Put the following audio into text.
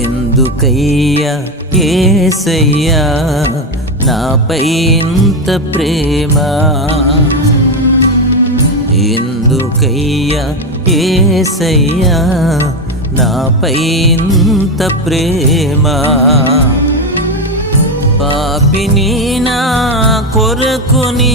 ఎందుకయ్యా యేసయ్యా నాపై ఇంత ప్రేమ, ఎందుకయ్యా యేసయ్యా నాపై ఇంత ప్రేమ. పాపిని నా కొరకు నీ